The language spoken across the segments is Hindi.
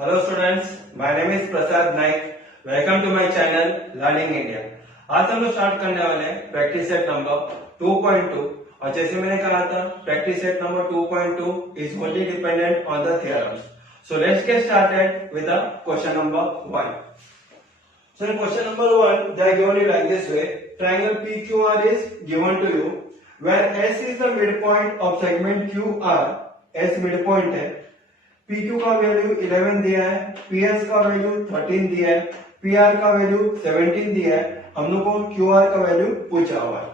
Hello students, my name is Prasad Naik. Welcome to my channel learning India. आज हम लोग स्टार्ट करने वाले हैं प्रैक्टिस सेट नंबर 2.2 और जैसे मैंने कहा था practice set number 2.2 is only dependent on the theorems. So let's get started with the question number 1। So in question number 1, they are given you like this way. Triangle PQR is given to you where S is the midpoint of segment QR. S midpoint है, PQ का वैल्यू 11 दिया है, PS का वैल्यू 13 दिया है, PR का वैल्यू 17 दिया है, हम लोग को QR का वैल्यू पूछा हुआ है।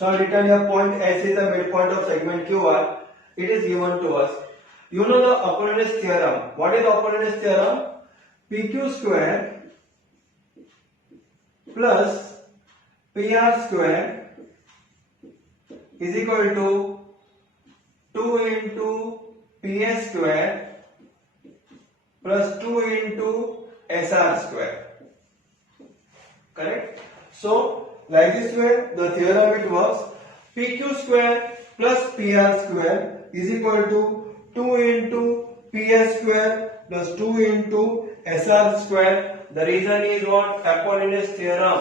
So return your point S is the midpoint of segment QR. It is given to us. You know the Apollonius theorem. What is the Apollonius theorem? PQ square plus PR square is equal to 2 into PS square plus 2 into SR square. Correct? So, like this way, the theorem it works. PQ square plus PR square is equal to 2 into PS square plus 2 into SR square. The reason is what? Apollonius theorem.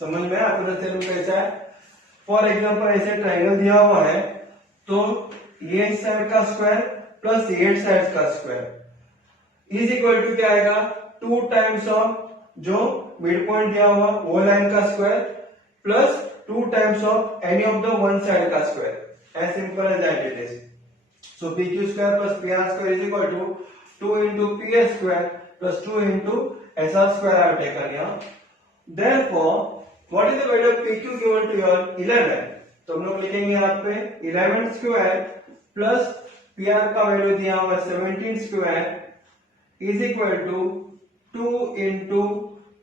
समझ में Apollonius theorem कैसा है? फॉर एग्जाम्पल ऐसे ट्राइंगल दिया हुआ है तो ये साइड का स्क्वायर प्लस ये साइड का स्क्वायर इज इक्वल टू क्या आएगा? 2 टाइम्स ऑफ जो मिड पॉइंट दिया हुआ वो लाइन का square plus 2 times of any of the one side का square. As simple as that it is. So PQ square plus PR square is equal to 2 into PS square plus 2 into SR square I have taken here. Therefore, what is the value of PQ given to your 11? तो हम लोग लिखेंगे यहाँ पे 11 स्क्वायर प्लस PR का वैल्यू दिया हुआ 17 square is equal to 2 into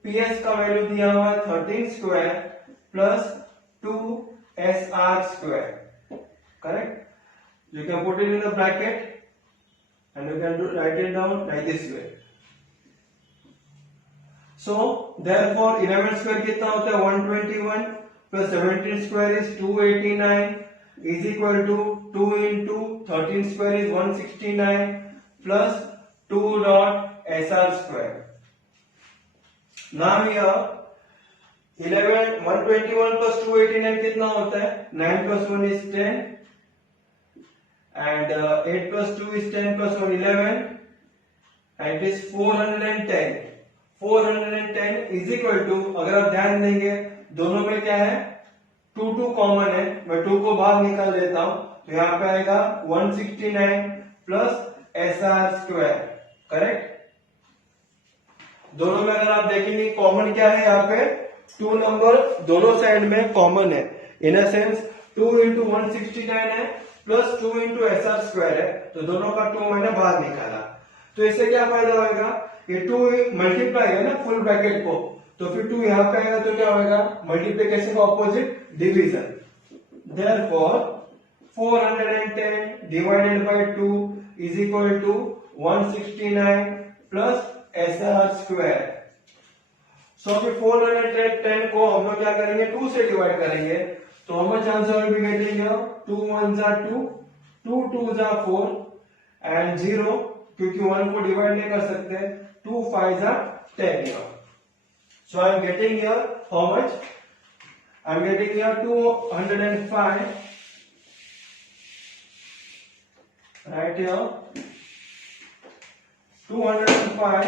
PS का वैल्यू दिया हुआ 13 square plus 2 SR square. Correct? You can put it in the bracket and you can write it down like this way. So therefore 11 square कितना होता है? 121 plus 17 square is 289 is equal to 2 into 13 square is 169 plus 2 dot SR square. Now here 121 plus 289 कितना होता है? 9 plus 1 is 10 and 8 plus 2 is 10 plus 1 11 and it is 410. 410 is equal to, अगर आप ध्यान देंगे दोनों में क्या है? 2 कॉमन है, मैं 2 को बाहर निकाल देता हूं तो यहाँ पे आएगा 169 प्लस SR स्क्वायर। करेक्ट? दोनों में अगर आप देखेंगे कॉमन क्या है? यहाँ पे 2 नंबर दोनों साइड में कॉमन है। इन अ सेंस 2 into 169 है प्लस 2 into SR स्क्वायर है, तो दोनों का 2 मैंने बाहर निकाला। तो इससे क्या फायदा होगा? ये 2 मल्टीप्लाई है ना फुल ब्रैकेट को, तो फिर 2 यहाँ पे आएगा तो क्या होगा? मल्टीप्लिकेशन का opposite division. Therefore 410 divided by 2 is equal to 169 plus SR square. So अभी 410 को हम लोग क्या करेंगे? 2 से डिवाइड करेंगे तो how much answer will be getting here? 2 1s are 2, 2 2s are 4 and 0 क्योंकि 1 को डिवाइड नहीं कर सकते, 2 5s are 10 here. So I am getting here how much? I am getting here 205 right here. 205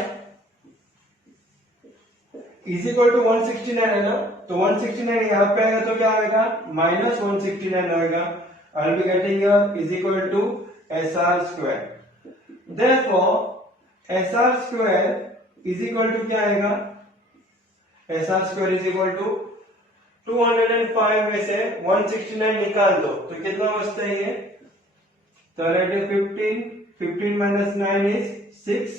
is equal to 169 है ना, तो 169 यहाँ पे आएगा तो क्या आएगा? माइनस 169 होगा। I will be getting here is equal to SR square. Therefore SR square is equal to क्या आएगा? SR square is equal to 205 में से 169 निकाल दो तो कितना बचता है ये? तो ready 15 minus 9 is 6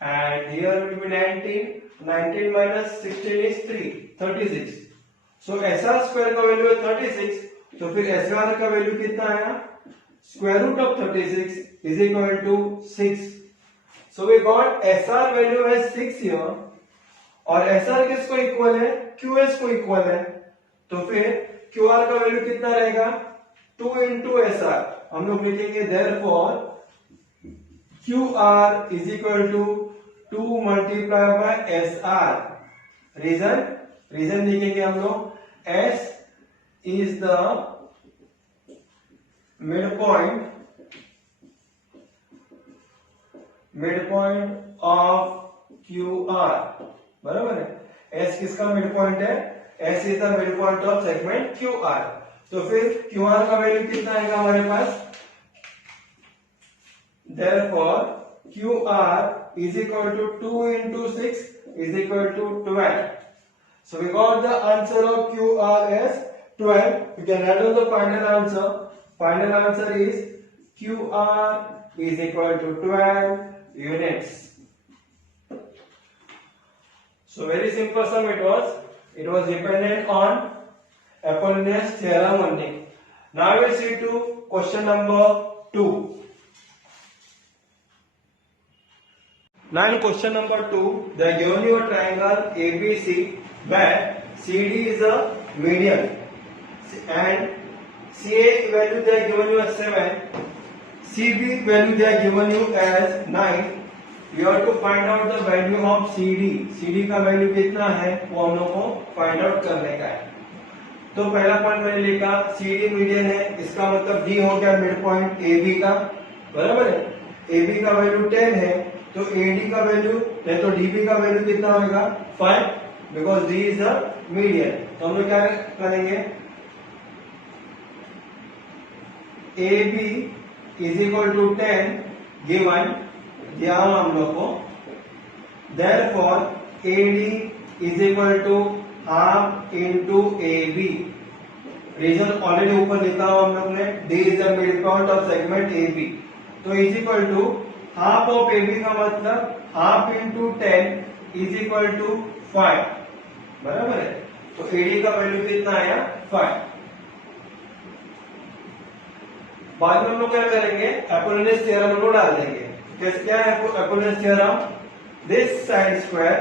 and here will be 19 minus 16 is 36. So SR square का वैल्यू है 36, तो फिर SR का वैल्यू कितना आया? Square root of 36 is equal to 6. So we got SR value as 6 here और SR किसको इक्वल है? QS को इक्वल है, तो फिर QR का वैल्यू कितना रहेगा? 2 into SR। हम लोग लिखेंगे therefore Q R is equal to 2 multiply by S R. Reason लिखेंगे हम लोग। S is the mid point of Q R, बराबर है। एस किसका मिड पॉइंट है? S is the mid point of segment Q R. तो फिर क्यू आर का वैल्यू कितना आएगा हमारे पास? Therefore, QR is equal to 2 into 6 is equal to 12. So we got the answer of QR as 12. We can add on the final answer. Final answer is QR is equal to 12 units. So very simple sum it was. It was dependent on Apollonius theorem only. Now we will see to question number 2. Now in question number 2, they are given you a triangle ABC where CD is a median and CA value they are given you as 7, CB value they are given you as 9. You have to find out the value of CD. CD का वैल्यू कितना है वो हम लोग को फाइंड आउट करने का है। तो पहला पॉइंट मैंने लिखा CD मीडियन है, इसका मतलब D हो गया मिड पॉइंट AB का, बराबर है। AB का वैल्यू 10 है तो AD का वैल्यू नहीं तो DB का वैल्यू कितना होगा? 5, because D is the median. तो हम लोग क्या करेंगे? AB is equal to 10 given दिया हम लोग को। Therefore AD is equal to half into AB। Reason already ऊपर लिखा हुआ हम लोग ने, D is the mid point of segment AB। तो is equal to half of AB का मतलब half into 10 is equal to 5, बराबर है। तो AD का वैल्यू कितना आया? 5। बाद में हम लोग क्या करेंगे? अपोलोनियस थ्योरम हम लोग डाल देंगे। कैसे? क्या है Apollonius theorem? This side square,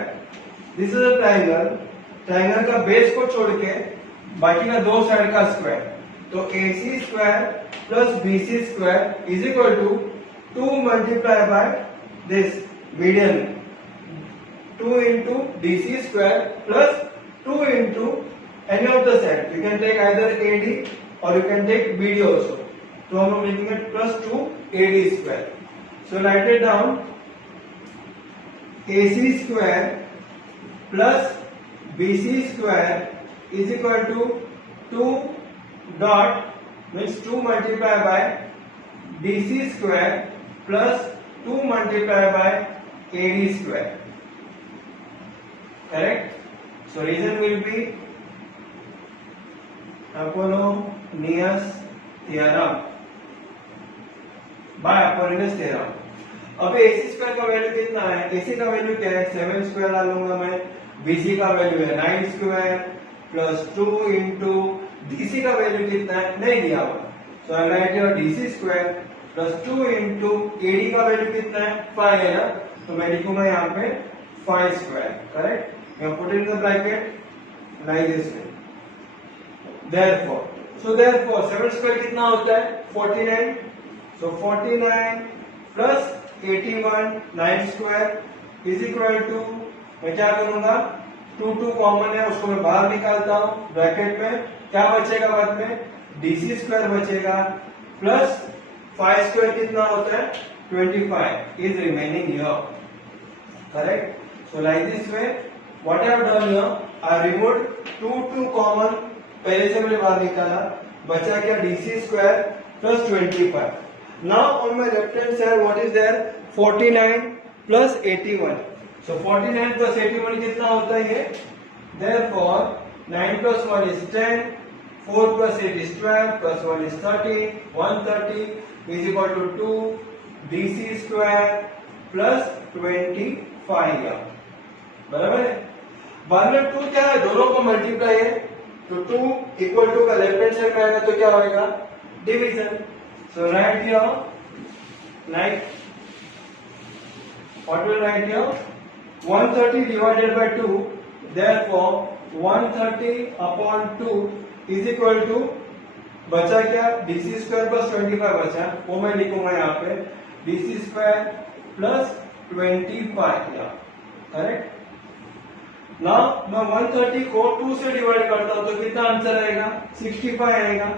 this is a triangle, triangle का बेस को छोड़ के बाकी का दो साइड का स्क्वायर, तो AC square plus BC square is equal to 2 multiply by this median, 2 into DC square plus 2 into any of the side. You can take either AD or you can take BD also. तो हम लोग लिखेंगे plus 2 AD square. So write it down. AC square plus BC square is equal to 2 dot means 2 multiply by DC square plus 2 multiply by AD square. Correct? So reason will be Apollonius theorem by Apollonius theorem. अब AC स्क्वायर का वैल्यू कितना है? AC का वैल्यू क्या है? 7 स्क्वायर डालूंगा मैं। BC का वैल्यू है 9 स्क्वायर प्लस 2 इंटू DC का वैल्यू कितना है? नहीं दिया हुआ। So I write your DC square plus 2 into AD का वैल्यू कितना है? 5 है ना, तो मैं लिखूंगा यहाँ पे 5 स्क्वायर। करेक्ट? मैं put in the bracket like this way. Therefore 7 square कितना होता है? 49। So 49 plus 81 9 square is equal to, मैं क्या करूंगा? 2 कॉमन है, उसको मैं बाहर निकालता हूं ब्रैकेट में। क्या बचेगा बाद में? DC स्क्वायर बचेगा प्लस 5 स्क्वायर कितना होता है? 25 is remaining here. Correct? So like this way what I have done here, I removed 2 common, पहले से मैंने बाहर निकाला, बचा क्या? DC square plus 25। Now on my left hand side what is there? 49 plus 81। So 49 plus 81 कितना होता है ये? Therefore 9 plus 1 is 10, 4 plus 8 is 12, plus 1 is 13, 130 is equal to 2 DC square plus 25, बराबर है। बाद में 2 क्या है? दोनों को मल्टीप्लाई है, तो 2 इक्वल टू का लेफ्ट हैंड साइड में आएगा तो क्या होगा? Division. So right here like what will write here? 130 divided by 2, therefore 130 upon 2 is equal to, बचा क्या? DC स्क्वायर प्लस 25 बचा, वो मैं लिखूंगा यहाँ पे। DC स्क्वायर प्लस 25 या करेक्ट। नाउ मैं 130 को 2 से डिवाइड करता हूं तो कितना आंसर आएगा 65 आएगा।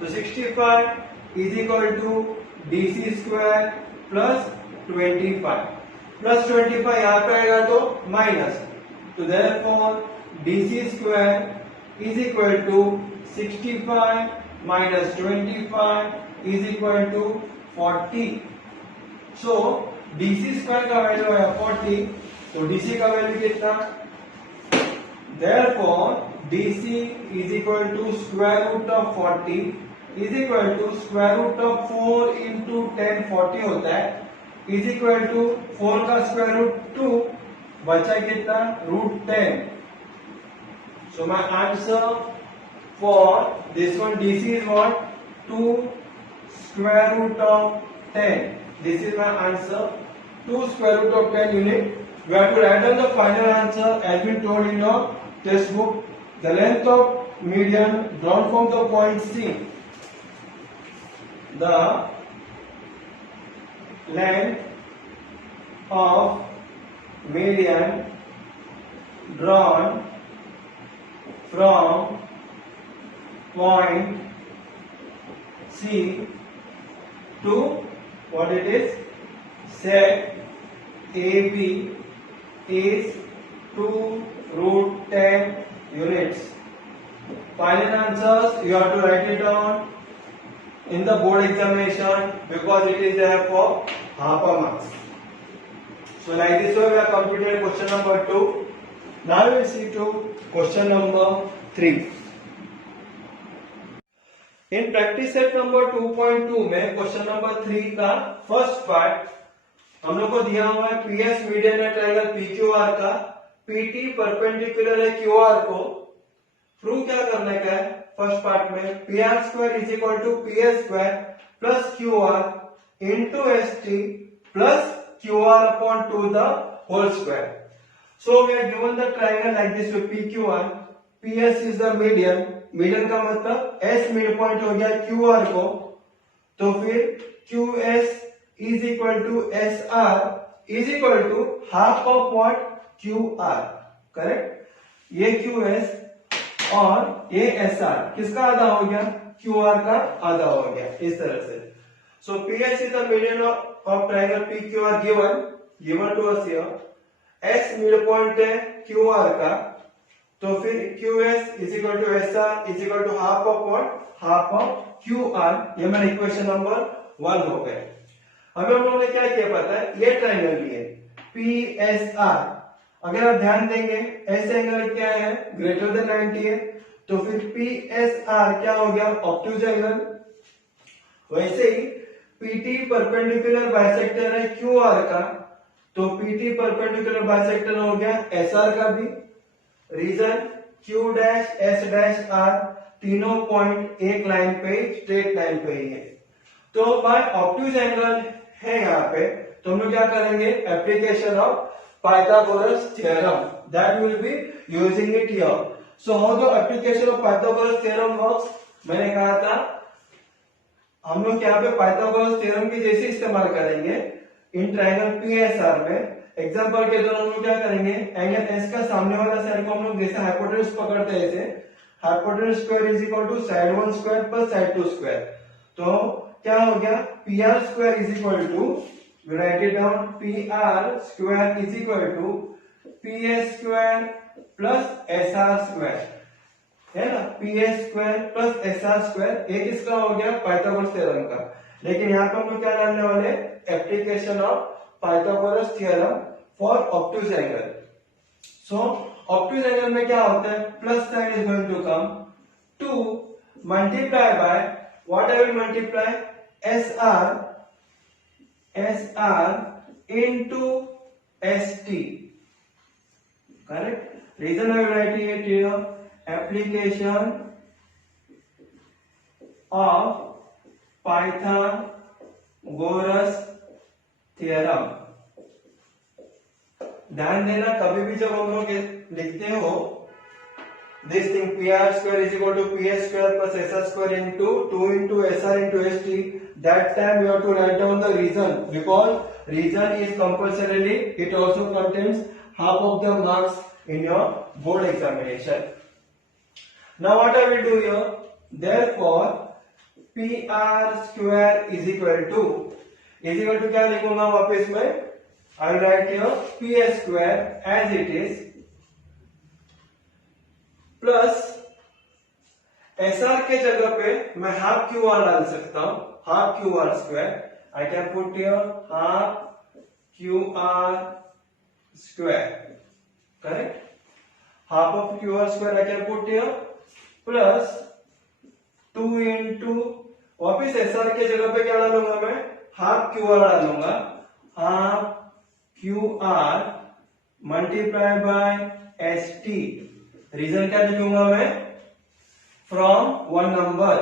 तो 65 is equal to DC square plus 25 plus 25 यहां पे आएगा तो माइनस, तो therefore DC square is equal to 65 minus 25 is equal to 40। So DC square का वैल्यू है 40, तो DC का वैल्यू कितना, therefore DC is equal to square root of 40 is equal to square root of 4 into 10 40 होता है, इज इक्वल टू 4 का स्क्वायर रूट 2 बचा कितना root 10। So my answer for this one DC is what 2 square root of 10. This is my answer 2 square root of 10 unit. We have to write down the final answer as been told in your textbook. The length of median drawn from the point C. The length of median drawn from point C to what it is, set AB is 2 root 10 units. Final answers you have to write it down in the board examination because it is there for half a marks. So like this way we have completed question number 2. Now we will see to question number 3. In practice set number 2.2 में क्वेश्चन नंबर 3 का फर्स्ट पार्ट हम लोग को दिया हुआ है PS मीडियन है ट्रायंगल PQR का, PT परपेंडिकुलर है QR को, प्रूव क्या करने का है फर्स्ट पार्ट में PR square is equal to PS square plus QR into ST plus QR upon 2 the whole square. So we are given the triangle like this with PQR, PS is the median, median का मतलब S मिड पॉइंट हो गया QR को, तो फिर QS is equal to SR is equal to half of what QR, correct. ये QS और ये SR किसका आधा हो गया, QR का आधा हो गया, इस तरह से। So PS is the median of triangle PQR given to us here, S mid point है QR का, तो फिर QS is equal to SR is equal to half of what, half of QR। ये मेरा इक्वेशन नंबर 1 हो गया। हमें हम लोगों ने क्या किया पता है, ये ट्रायंगल भी है PSR, अगर आप ध्यान देंगे एस एंगल क्या है ग्रेटर देन 90 है, तो फिर PSR क्या हो गया ऑब्ट्यूज एंगल। वैसे ही PT परपेंडिकुलर बाइसेक्टर है QR का, तो PT परपेंडिकुलर बाइसेक्टर हो गया SR का भी। Reason Q dash S dash R तीनों पॉइंट एक लाइन पे स्ट्रेट लाइन पे ही है, तो बाय ऑब्ट्यूज एंगल है यहाँ पे, तो हम लोग क्या करेंगे application of Pythagoras theorem that will be using it here. So how the application of Pythagoras theorem works, मैंने कहा था हम लोग यहाँ पे Pythagoras theorem की जैसे इस्तेमाल करेंगे इन ट्रायंगल PSR में। एग्जांपल के दौरान हम लोग क्या करेंगे, एंगल S का सामने वाला साइड को हम लोग जैसे हाइपोटेन्यूज पकड़ते हैं, ऐसे hypotenuse square is equal to side 1 square plus side 2 square, तो क्या हो गया PR square is equal to, write it down, PR square is equal to PS square plus SR square, है ना, PS square plus SR square। एक इसका हो गया पाइथागोरस थ्योरम का, लेकिन यहाँ पे हम लोग क्या जानने वाले, application of Pythagoras theorem for obtuse angle. So obtuse angle में क्या होता है, plus sign is going to come to multiply by what I will multiply SR into ST, correct? Reason I am writing it here, application of Pythagoras theorem। ध्यान देना कभी भी जब हम लोग लिखते हो this thing PR square is equal to PS square plus SR square into 2 into SR into ST, that time you have to write down the reason, because reason is compulsorily, it also contains half of the marks in your board examination. Now what I will do here, therefore PR square is equal to क्या लिखूंगा वापस में, I will write here PS square as it is plus SR के जगह पे मैं हाफ QR डाल सकता हूं, half QR square, I can put here half QR square, correct, half of QR square I can put here plus 2 into, वापिस SR के जगह पे क्या डालूंगा मैं, हाफ QR डालूंगा, हाफ QR multiply by ST, reason क्या लिखूंगा मैं, from one number,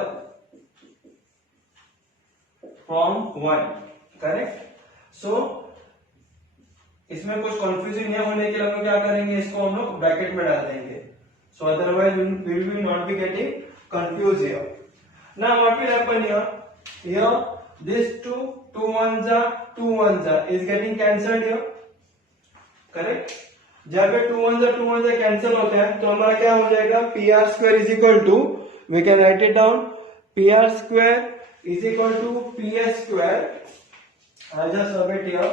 from one, correct. So इसमें कुछ कंफ्यूजिंग नहीं होने के लिए हम क्या करेंगे, इसको हम लोग ब्रैकेट में डाल देंगे, so otherwise we will not be getting confuse here. Now what will happen here this 2 1 जा is getting cancelled here, correct. जब पे 2 1 जा कैंसिल होता है तो हमारा क्या हो जाएगा, PR square is equal to, we can write it down, PR square is equal to PS square, I just sub it here,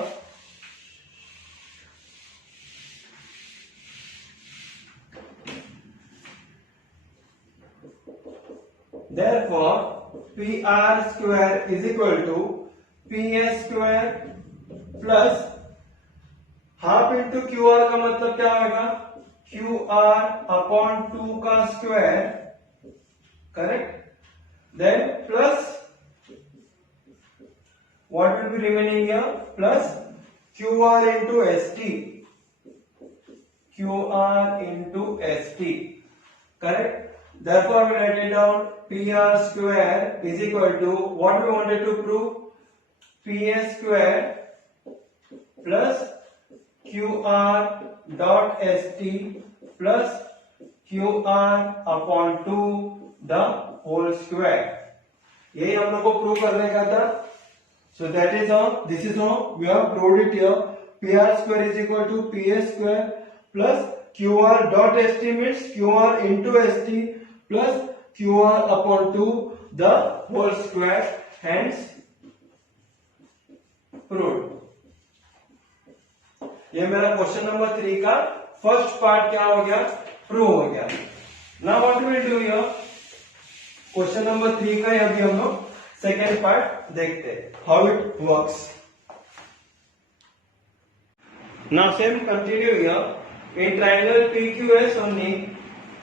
therefore PR square is equal to PS square plus half into QR का मतलब क्या होगा, QR अपॉन 2 का square, correct, then plus what will be remaining here, plus QR into ST, QR into ST, correct. Therefore we write it down, PR square is equal to what we wanted to prove, PS square plus QR dot ST plus QR upon 2 the whole square, यही हम लोग को प्रूव करने का था। So that is how, this is how we have proved it here, PR square is equal to PS square plus QR dot ST means QR into ST plus QR upon 2 the whole square, hence proved। ये मेरा क्वेश्चन नंबर 3 का फर्स्ट पार्ट क्या हो गया, प्रूव हो गया। Now what we will do here, question number 3 का अभी हम लोग सेकेंड पार्ट देखते हैं, how it works. Now same continue here, in triangle PQS only,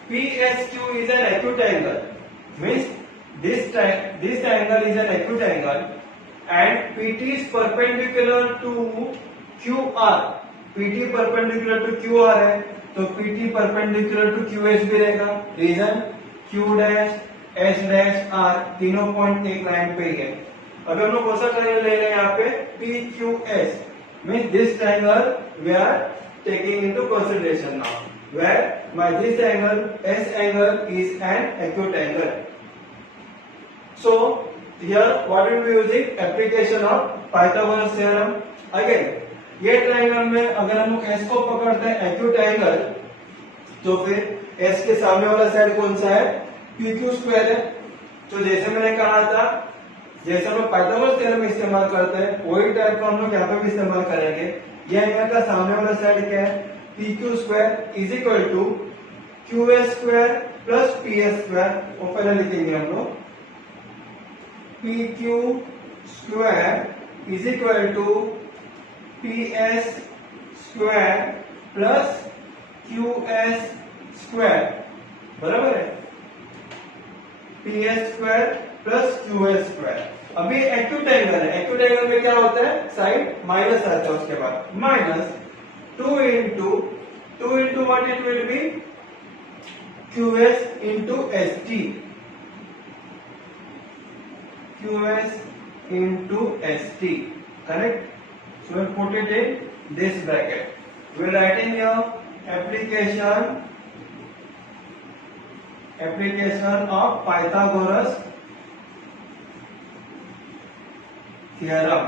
PSQ is an acute angle, means this angle is an acute angle and PT is perpendicular to QR, PT perpendicular to QR है तो PT perpendicular to QS भी रहेगा, reason Q dash S dash R तीनों पॉइंट एक लाइन पे ही है। अभी हम लोग कौन सा ट्रायंगल ले रहे हैं यहाँ पे, PQS, means this triangle we are taking into consideration now, where this angle S angle is an acute angle. So here what we will be using, application of Pythagoras theorem again। ये ट्रायंगल में अगर हम लोग S को पकड़ते हैं एक्यूट एंगल, तो फिर S के सामने वाला साइड कौन सा है, PQ स्क्वायर है। तो जैसे मैंने कहा था, जैसे हम लोग पाइथागोरस थ्योरम इस्तेमाल करते हैं वही टाइप का हम लोग यहाँ पे भी इस्तेमाल करेंगे। ये एंगल का सामने वाला साइड क्या है, PQ square is equal to QS square plus PS square, वो पहले लिखेंगे हम लोग, PQ square is equal to PS square plus QS square, बराबर है, PS square plus QS square. अभी एक्यूट एंगल है, एक्यूट एंगल में क्या होता है, साइड माइनस आता है, उसके बाद minus 2 into what it will be, QS into ST, QS into ST, correct? So we'll put it in this bracket. We'll write in here application application of Pythagoras theorem.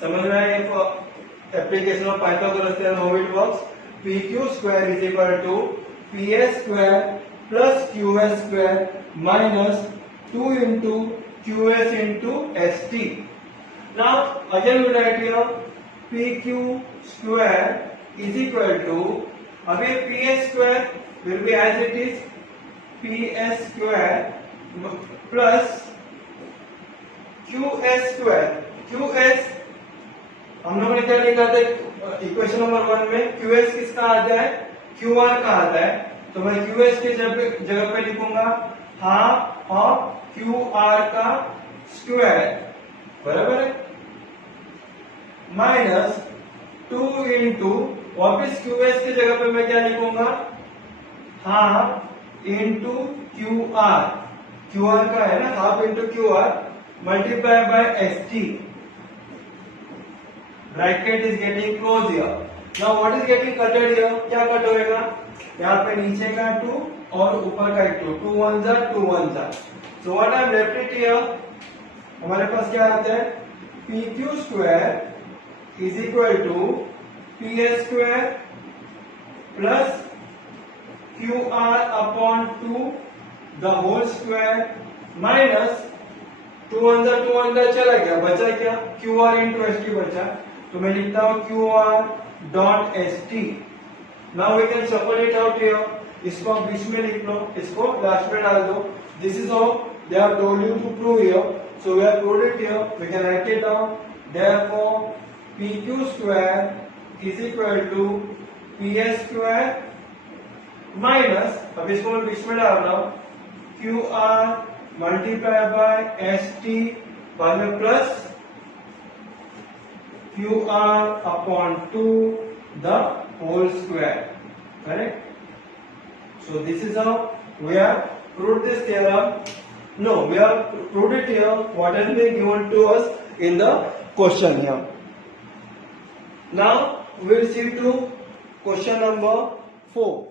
समझ में आया application of Pythagoras theorem how it works. PQ square is equal to PS square plus QS square minus 2 into QS into ST. Now again we write here PQ square is equal to, अभी PS square will be as it is PS square plus QS square. QS हम लोगों ने क्या लिखा था इक्वेशन नंबर 1 में, QS किसका आता है, QR का आता है. तो मैं QS की जगह पे लिखूंगा हाफ ऑफ QR का स्क्वायर, बराबर है, माइनस 2 इंटू वापिस QS की जगह पे मैं क्या लिखूंगा हाफ इंटू QR. QR का है ना, half into QR multiply by ST. Bracket is getting close here. Now what is getting कटेड here, क्या कट होएगा, यहाँ पे नीचे का 2 और ऊपर का 2, 2 1 जा 2 1 जा. So what I am left it here, हमारे पास क्या आता है PQ square is equal to PS square plus QR upon 2 the whole square minus 2 1 जा चला गया, बचा क्या QR इंटू ST बचा. तो मैं लिखता हूं QR dot ST. Now we can shuffle it out here. इसको आप बीच में लिख लो, इसको लास्ट में डाल दो. This is how they have told you to prove here. So we have proved it here. We can write it down. Therefore PQ square is equal to PS square minus, अब इसको मैं बीच में डाल रहा हूं, QR मल्टीप्लाई बाय ST बाद में plus QR upon 2 the whole square. Correct? So this is how we have proved this theorem. No, we have proved it here. What has been given to us in the question here. Now we will see to question number 4.